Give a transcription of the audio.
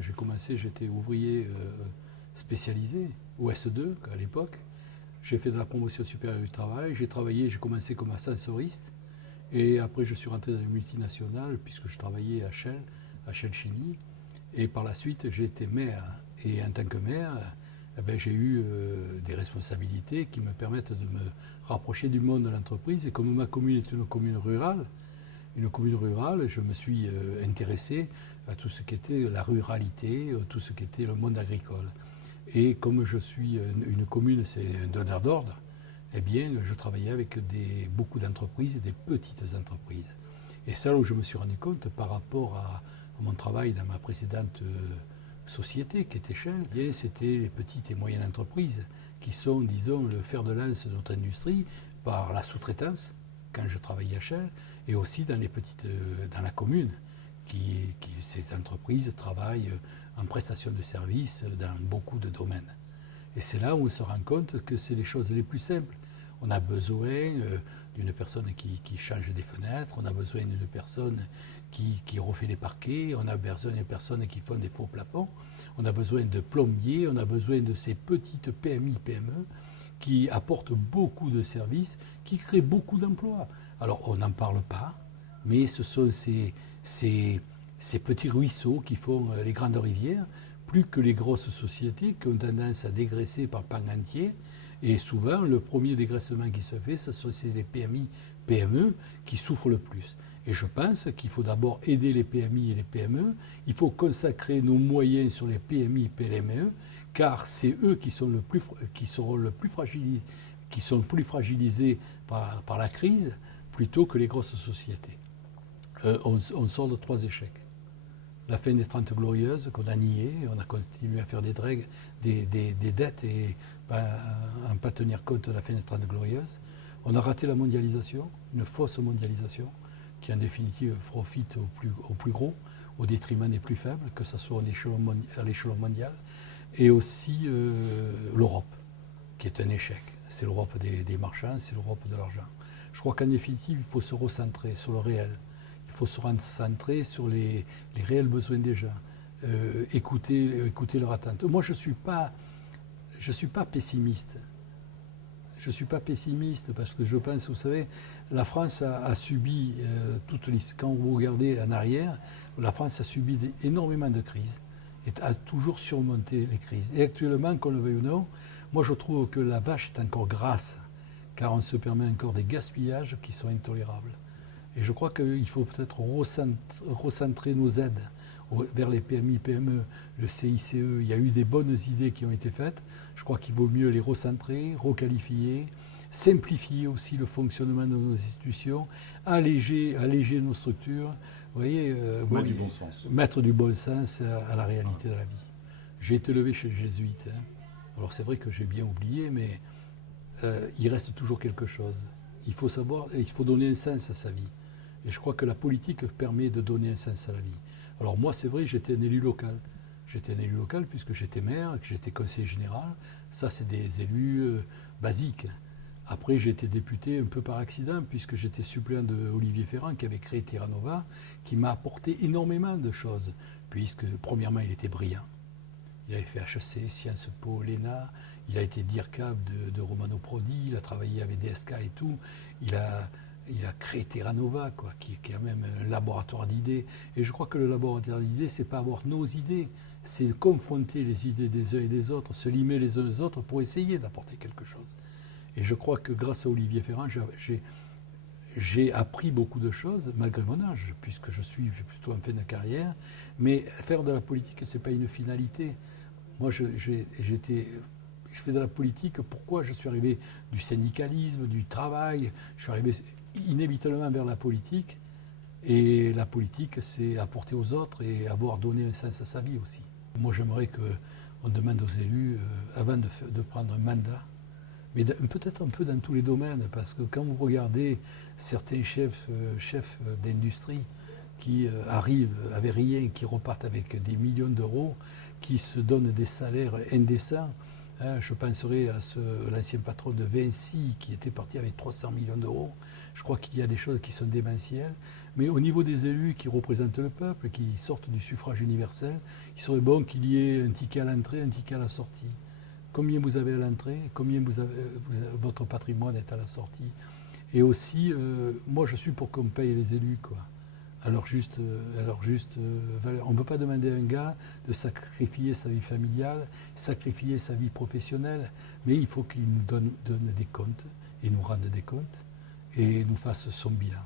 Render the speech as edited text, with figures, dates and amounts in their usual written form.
J'ai commencé, j'étais ouvrier spécialisé, ou S2 à l'époque. J'ai fait de la promotion supérieure du travail, j'ai commencé comme ascensoriste. Et après, je suis rentré dans une multinationale puisque je travaillais à Shell Chimie. Et par la suite, j'ai été maire. Et en tant que maire, j'ai eu des responsabilités qui me permettent de me rapprocher du monde de l'entreprise. Et comme ma commune est une commune rurale, je me suis intéressé à tout ce qui était la ruralité, tout ce qui était le monde agricole. Et comme je suis une commune, c'est un donneur d'ordre, eh bien, je travaillais avec beaucoup d'entreprises, des petites entreprises. Et c'est là où je me suis rendu compte, par rapport à mon travail dans ma précédente société, qui était Shell, c'était les petites et moyennes entreprises qui sont, disons, le fer de lance de notre industrie par la sous-traitance, quand je travaillais à Shell, et aussi dans la commune, ces entreprises travaillent en prestation de services dans beaucoup de domaines. Et c'est là où on se rend compte que c'est les choses les plus simples. On a besoin d'une personne qui change des fenêtres, on a besoin d'une personne qui refait les parquets, on a besoin de personnes qui font des faux plafonds, on a besoin de plombiers, on a besoin de ces petites PMI, PME qui apportent beaucoup de services, qui créent beaucoup d'emplois. Alors on n'en parle pas, mais ce sont ces petits ruisseaux qui font les grandes rivières, plus que les grosses sociétés qui ont tendance à dégraisser par pans entiers. Et souvent, le premier dégraissement qui se fait, ce sont les PMI, PME qui souffrent le plus. Et je pense qu'il faut d'abord aider les PMI et les PME. Il faut consacrer nos moyens sur les PMI et PME, car c'est eux qui sont plus fragilisés par la crise, plutôt que les grosses sociétés. On sort de 3 échecs. La fin des 30 glorieuses qu'on a nié, on a continué à faire des dettes et à ne pas tenir compte de la fin des 30 glorieuses. On a raté la mondialisation, une fausse mondialisation, qui en définitive profite aux plus gros, au détriment des plus faibles, que ce soit à l'échelon mondial, et aussi l'Europe, qui est un échec. C'est l'Europe des marchands, c'est l'Europe de l'argent. Je crois qu'en définitive, il faut se recentrer sur le réel. Il faut se recentrer sur les réels besoins des gens, écouter leur attente. Moi, je suis pas pessimiste. Je ne suis pas pessimiste parce que je pense, vous savez, la France a subi, quand vous regardez en arrière, la France a subi énormément de crises et a toujours surmonté les crises. Et actuellement, qu'on le veuille ou non, moi je trouve que la vache est encore grasse, car on se permet encore des gaspillages qui sont intolérables. Et je crois qu'il faut peut-être recentrer nos aides vers les PMI, PME, le CICE. Il y a eu des bonnes idées qui ont été faites. Je crois qu'il vaut mieux les recentrer, requalifier, simplifier aussi le fonctionnement de nos institutions, alléger nos structures. Vous voyez, du bon sens. Mettre du bon sens à la réalité de la vie. J'ai été élevé chez les jésuites. Alors c'est vrai que j'ai bien oublié, mais il reste toujours quelque chose. Il faut savoir, il faut donner un sens à sa vie. Et je crois que la politique permet de donner un sens à la vie. Alors moi, c'est vrai, j'étais un élu local. J'étais un élu local puisque j'étais maire, que j'étais conseiller général. Ça, c'est des élus basiques. Après, j'ai été député un peu par accident puisque j'étais suppléant d'Olivier Ferrand qui avait créé Terra Nova, qui m'a apporté énormément de choses. Puisque, premièrement, il était brillant. Il avait fait HEC, Sciences Po, l'ENA. Il a été DIRCAP de Romano Prodi. Il a travaillé avec DSK et tout. Il a créé Terra Nova, qui est quand même un laboratoire d'idées. Et je crois que le laboratoire d'idées, c'est pas avoir nos idées, c'est confronter les idées des uns et des autres, se limer les uns les autres pour essayer d'apporter quelque chose. Et je crois que grâce à Olivier Ferrand, j'ai appris beaucoup de choses, malgré mon âge, puisque je suis plutôt en fin de carrière. Mais faire de la politique, ce n'est pas une finalité. Moi, je fais de la politique. Pourquoi je suis arrivé du syndicalisme, du travail? Je suis arrivé inévitablement vers la politique. Et la politique, c'est apporter aux autres et avoir donné un sens à sa vie aussi. Moi, j'aimerais qu'on demande aux élus, avant de prendre un mandat, mais peut-être un peu dans tous les domaines, parce que quand vous regardez certains chefs d'industrie qui arrivent avec rien, qui repartent avec des millions d'euros, qui se donnent des salaires indécents, Hein, je penserai à l'ancien patron de Vinci qui était parti avec 300 millions d'euros. Je crois qu'il y a des choses qui sont démentielles. Mais au niveau des élus qui représentent le peuple, qui sortent du suffrage universel, il serait bon qu'il y ait un ticket à l'entrée, un ticket à la sortie. Combien vous avez à l'entrée, combien votre patrimoine est à la sortie. Et aussi, moi je suis pour qu'on paye les élus, quoi. Alors juste valeur. On ne peut pas demander à un gars de sacrifier sa vie familiale, sacrifier sa vie professionnelle, mais il faut qu'il nous donne des comptes, et nous rende des comptes, et nous fasse son bilan.